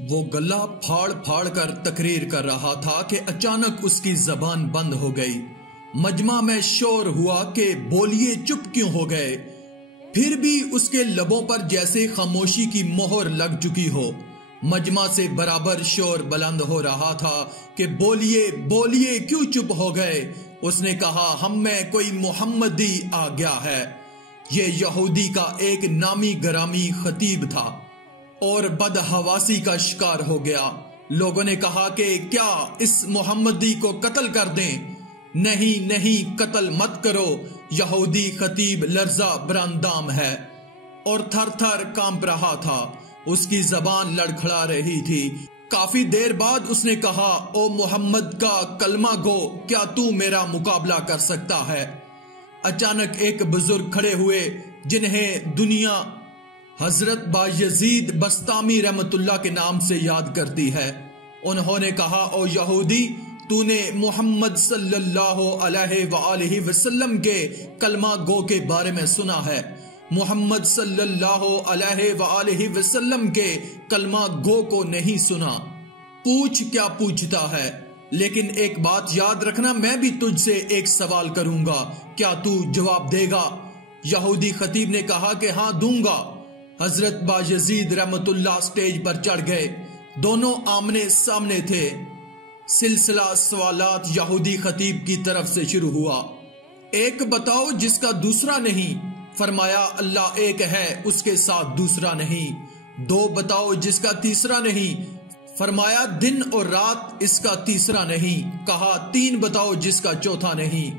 وہ گلا پھاڑ پھاڑ کر تقریر کر رہا تھا کہ اچانک اس کی زبان بند ہو گئی۔ مجمع میں شور ہوا کہ بولیے چپ کیوں ہو گئے؟ پھر بھی اس کے لبوں پر جیسے خاموشی کی مہر لگ چکی ہو۔ مجمع سے برابر شور بلند ہو رہا تھا کہ بولیے بولیے کیوں چپ ہو گئے؟ اس نے کہا ہم میں کوئی محمدی آ گیا ہے۔ یہ یہودی کا ایک نامی گرامی خطیب تھا اور بدحواسی کا شکار ہو گیا۔ لوگوں نے کہا کہ کیا اس محمدی کو قتل کر دیں؟ نہیں نہیں، قتل مت کرو، یہودی خطیب لرزہ براندام ہے اور تھر تھر کانپ رہا تھا، اس کی زبان لڑکھڑا رہی تھی۔ کافی دیر بعد اس نے کہا او محمد کا کلمہ گو، کیا تو میرا مقابلہ کر سکتا ہے؟ اچانک ایک بزرگ کھڑے ہوئے جنہیں دنیا حضرت بایزید بسطامی رحمت اللہ کے نام سے یاد کرتی ہے۔ انہوں نے کہا او یہودی، تو نے محمد صلی اللہ علیہ وآلہ وسلم کے کلمہ گو کے بارے میں سنا ہے، محمد صلی اللہ علیہ وآلہ وسلم کے کلمہ گو کو نہیں سنا۔ پوچھ کیا پوچھتا ہے، لیکن ایک بات یاد رکھنا، میں بھی تجھ سے ایک سوال کروں گا، کیا تو جواب دے گا؟ یہودی خطیب نے کہا کہ ہاں دوں گا۔ حضرت بایزید رحمت اللہ سٹیج پر چڑھ گئے، دونوں آمنے سامنے تھے۔ سلسلہ سوالات یہودی خطیب کی طرف سے شروع ہوا۔ ایک بتاؤ جس کا دوسرا نہیں؟ فرمایا اللہ ایک ہے، اس کے ساتھ دوسرا نہیں۔ دو بتاؤ جس کا تیسرا نہیں؟ فرمایا دن اور رات، اس کا تیسرا نہیں۔ کہا تین بتاؤ جس کا چوتھا نہیں؟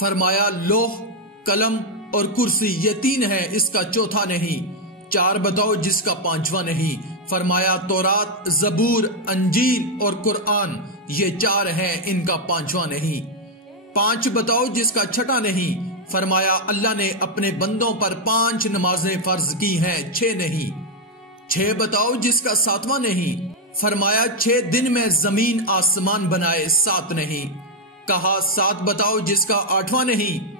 فرمایا لوح، قلم اور کرسی، یہ تین ہیں، اس کا چوتھا نہیں۔ چار بتاؤ جس کا پانچواں نہیں؟ فرمایا تورات، زبور، انجیل اور قرآن، یہ چار ہیں، ان کا پانچواں نہیں۔ پانچ بتاؤ جس کا چھٹا نہیں؟ فرمایا اللہ نے اپنے بندوں پر 5 نمازیں فرض کی ہیں، 6 نہیں۔ 6 بتاؤ جس کا ساتواں نہیں؟ فرمایا 6 دن میں زمین آسمان بنائے، 7 نہیں۔ کہا 7 بتاؤ جس کا 8واں نہیں؟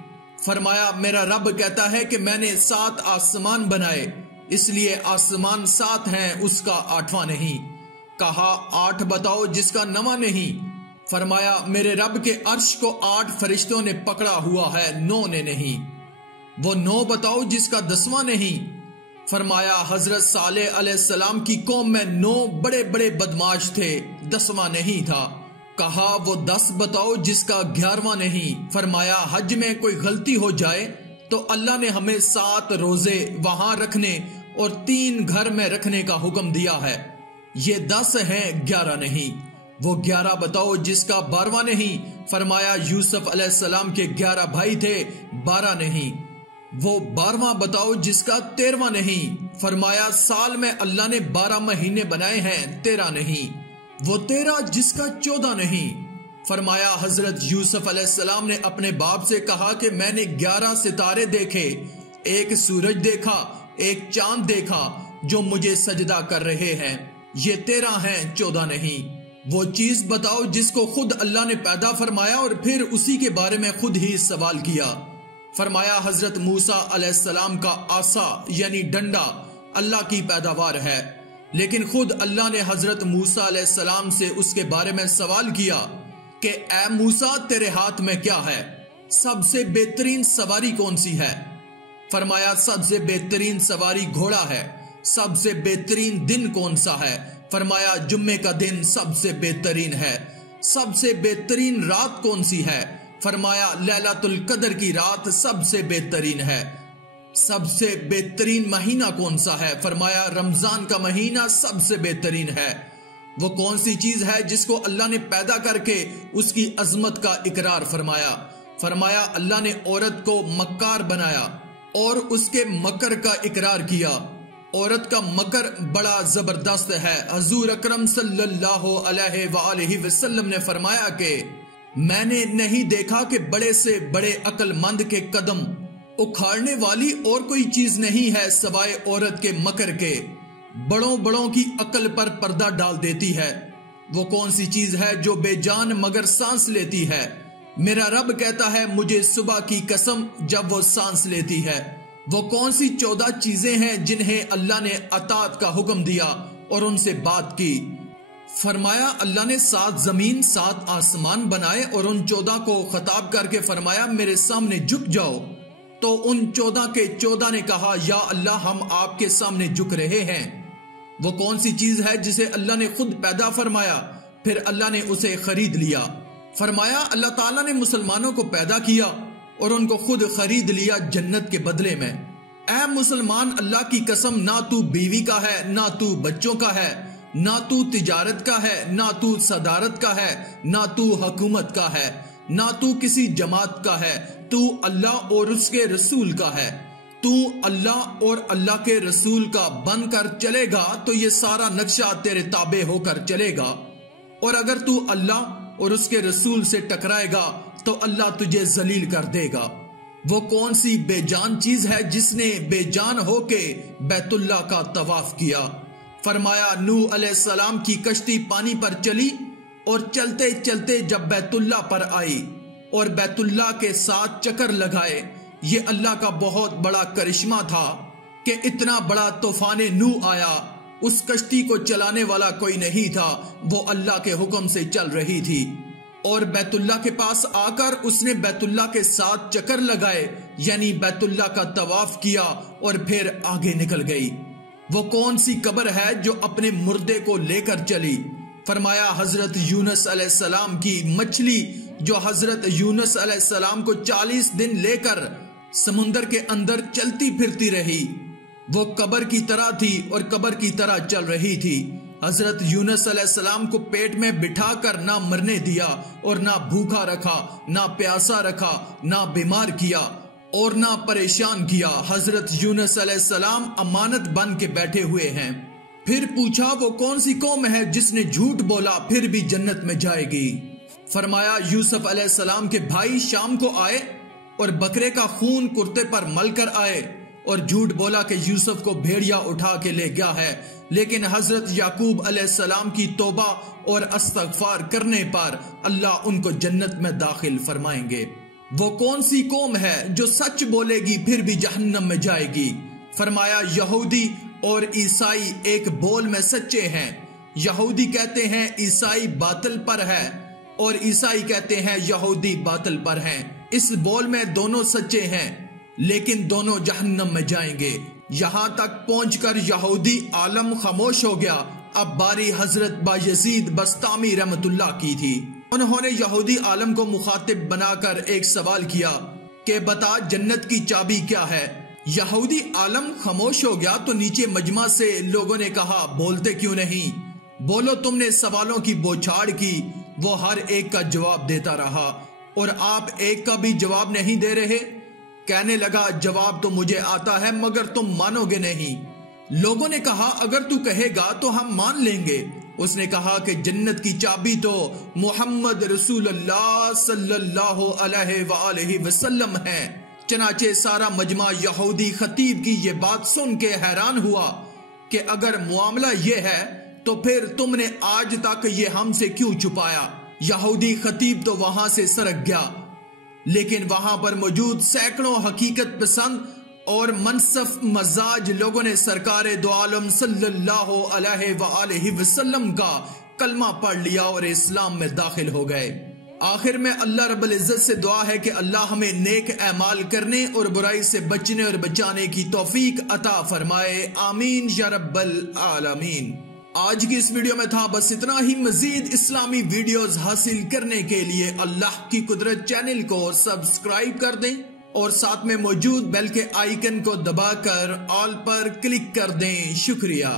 فرمایا میرا رب کہتا ہے کہ میں نے 7 آسمان بنائے، اس لیے آسمان 7 ہیں، اس کا 8واں نہیں۔ کہا 8 بتاؤ جس کا 9واں نہیں؟ فرمایا میرے رب کے عرش کو 8 فرشتوں نے پکڑا ہوا ہے، 9 نے نہیں۔ وہ 9 بتاؤ جس کا 10واں نہیں؟ فرمایا حضرت صالح علیہ السلام کی قوم میں 9 بڑے بڑے بدماش تھے، 10واں نہیں تھا۔ کہا وہ 10 بتاؤ جس کا 11واں نہیں؟ فرمایا حج میں کوئی غلطی ہو جائے تو اللہ نے ہمیں 7 روزے وہاں رکھنے اور 3 گھر میں رکھنے کا حکم دیا ہے، یہ 10 ہیں، 11 نہیں۔ وہ 11 بتاؤ جس کا 12واں نہیں؟ فرمایا یوسف علیہ السلام کے 11 بھائی تھے، 12 نہیں۔ وہ 12واں بتاؤ جس کا 13واں نہیں؟ فرمایا سال میں اللہ نے 12 مہینے بنائے ہیں، 13 نہیں۔ وہ 13 جس کا 14 نہیں؟ فرمایا حضرت یوسف علیہ السلام نے اپنے باپ سے کہا کہ میں نے 11 ستارے دیکھے، ایک سورج دیکھا، ایک چاند دیکھا جو مجھے سجدہ کر رہے ہیں، یہ 13 ہیں، 14 نہیں۔ وہ چیز بتاؤ جس کو خود اللہ نے پیدا فرمایا اور پھر اسی کے بارے میں خود ہی سوال کیا۔ فرمایا حضرت موسیٰ علیہ السلام کا عصا یعنی ڈنڈا اللہ کی پیداوار ہے، لیکن خود اللہ نے حضرت موسیٰ علیہ السلام سے اس کے بارے میں سوال کیا کہ اے موسیٰ تیرے ہاتھ میں کیا ہے؟ سب سے بہترین سواری کون سی ہے؟ فرمایا سب سے بہترین سواری گھوڑا ہے۔ سب سے بہترین دن کون سا ہے؟ فرمایا جمعے کا دن سب سے بہترین ہے۔ سب سے بہترین رات کون سی ہے؟ فرمایا لیلۃ القدر کی رات سب سے بہترین ہے۔ سب سے بہترین مہینہ کون سا ہے؟ فرمایا رمضان کا مہینہ سب سے بہترین ہے۔ وہ کون سی چیز ہے جس کو اللہ نے پیدا کر کے اس کی عظمت کا اقرار فرمایا؟ فرمایا اللہ نے عورت کو مکار بنایا اور اس کے مکر کا اقرار کیا۔ عورت کا مکر بڑا زبردست ہے۔ حضور اکرم صلی اللہ علیہ وآلہ وسلم نے فرمایا کہ میں نے نہیں دیکھا کہ بڑے سے بڑے عقل مند کے قدم اکھاڑنے والی اور کوئی چیز نہیں ہے سوائے عورت کے مکر کے، بڑوں بڑوں کی عقل پر پردہ ڈال دیتی ہے۔ وہ کون سی چیز ہے جو بے جان مگر سانس لیتی ہے؟ میرا رب کہتا ہے مجھے صبح کی قسم جب وہ سانس لیتی ہے۔ وہ کون سی 14 چیزیں ہیں جنہیں اللہ نے اطاعت کا حکم دیا اور ان سے بات کی۔ فرمایا اللہ نے 7 زمین 7 آسمان بنائے اور ان 14 کو خطاب کر کے فرمایا میرے سامنے جھک جاؤ، تو ان 14 کے 14 نے کہا یا اللہ ہم آپ کے سامنے جھک رہے ہیں۔ وہ کون سی چیز ہے جسے اللہ نے خود پیدا فرمایا، پھر اللہ نے اسے خرید لیا۔ فرمایا اللہ تعالیٰ نے مسلمانوں کو پیدا کیا اور ان کو خود خرید لیا جنت کے بدلے میں۔ اے مسلمان اللہ کی قسم، نہ تو بیوی کا ہے، نہ تو بچوں کا ہے، نہ تو تجارت کا ہے، نہ تو صدارت کا ہے، نہ تو حکومت کا ہے، نہ تو کسی جماعت کا ہے، تو اللہ اور اس کے رسول کا ہے۔ تو اللہ اور اللہ کے رسول کا بن کر چلے گا تو یہ سارا نقشہ تیرے تابع ہو کر چلے گا، اور اگر تو اللہ اور اس کے رسول سے ٹکرائے گا تو اللہ تجھے ذلیل کر دے گا۔ وہ کون سی بے جان چیز ہے جس نے بے جان ہو کے بیت اللہ کا طواف کیا؟ فرمایا نوح علیہ السلام کی کشتی پانی پر چلی اور چلتے چلتے جب بیت اللہ پر آئی اور بیت اللہ کے ساتھ چکر لگائے، یہ اللہ کا بہت بڑا کرشمہ تھا کہ اتنا بڑا طوفان نوح آیا، اس کشتی کو چلانے والا کوئی نہیں تھا، وہ اللہ کے حکم سے چل رہی تھی، اور بیت اللہ کے پاس آ کر اس نے بیت اللہ کے ساتھ چکر لگائے، یعنی بیت اللہ کا طواف کیا اور پھر آگے نکل گئی۔ وہ کون سی قبر ہے جو اپنے مردے کو لے کر چلی؟ فرمایا حضرت یونس علیہ السلام کی مچھلی جو حضرت یونس علیہ السلام کو 40 دن لے کر سمندر کے اندر چلتی پھرتی رہی، وہ قبر کی طرح تھی اور قبر کی طرح چل رہی تھی۔ حضرت یونس علیہ السلام کو پیٹ میں بٹھا کر نہ مرنے دیا اور نہ بھوکا رکھا، نہ پیاسا رکھا، نہ بیمار کیا اور نہ پریشان کیا۔ حضرت یونس علیہ السلام امانت بن کے بیٹھے ہوئے ہیں۔ پھر پوچھا وہ کون سی قوم ہے جس نے جھوٹ بولا پھر بھی جنت میں جائے گی؟ فرمایا یوسف علیہ السلام کے بھائی شام کو آئے اور بکرے کا خون کرتے پر مل کر آئے اور جھوٹ بولا کہ یوسف کو بھیڑیا اٹھا کے لے گیا ہے، لیکن حضرت یعقوب علیہ السلام کی توبہ اور استغفار کرنے پر اللہ ان کو جنت میں داخل فرمائیں گے۔ وہ کون سی قوم ہے جو سچ بولے گی پھر بھی جہنم میں جائے گی؟ فرمایا یہودی اور عیسائی ایک بول میں سچے ہیں۔ یہودی کہتے ہیں عیسائی باطل پر ہے اور عیسائی کہتے ہیں یہودی باطل پر ہیں، اس بول میں دونوں سچے ہیں لیکن دونوں جہنم میں جائیں گے۔ یہاں تک پہنچ کر یہودی عالم خاموش ہو گیا۔ اب باری حضرت بایزید بسطامی رحمت اللہ کی تھی۔ انہوں نے یہودی عالم کو مخاطب بنا کر ایک سوال کیا کہ بتا جنت کی چابی کیا ہے؟ یہودی عالم خاموش ہو گیا تو نیچے مجمع سے لوگوں نے کہا بولتے کیوں نہیں؟ بولو، تم نے سوالوں کی بوچھاڑ کی۔ وہ ہر ایک کا جواب دیتا رہا اور آپ ایک کا بھی جواب نہیں دے رہے۔ کہنے لگا جواب تو مجھے آتا ہے مگر تم مانو گے نہیں۔ لوگوں نے کہا اگر تو کہے گا تو ہم مان لیں گے۔ اس نے کہا کہ جنت کی چابی تو محمد رسول اللہ صلی اللہ علیہ وآلہ وسلم ہے۔ چنانچہ سارا مجمع یہودی خطیب کی یہ بات سن کے حیران ہوا کہ اگر معاملہ یہ ہے تو پھر تم نے آج تک یہ ہم سے کیوں چھپایا؟ یہودی خطیب تو وہاں سے سرک گیا، لیکن وہاں پر موجود سینکڑوں حقیقت پسند اور منصف مزاج لوگوں نے سرکار دو عالم صلی اللہ علیہ وآلہ وسلم کا کلمہ پڑھ لیا اور اسلام میں داخل ہو گئے۔ آخر میں اللہ رب العزت سے دعا ہے کہ اللہ ہمیں نیک اعمال کرنے اور برائی سے بچنے اور بچانے کی توفیق عطا فرمائے، آمین یا رب العالمین۔ آج کی اس ویڈیو میں تھا بس اتنا ہی۔ مزید اسلامی ویڈیوز حاصل کرنے کے لیے اللہ کی قدرت چینل کو سبسکرائب کر دیں اور ساتھ میں موجود بیل کے آئیکن کو دبا کر آل پر کلک کر دیں۔ شکریہ۔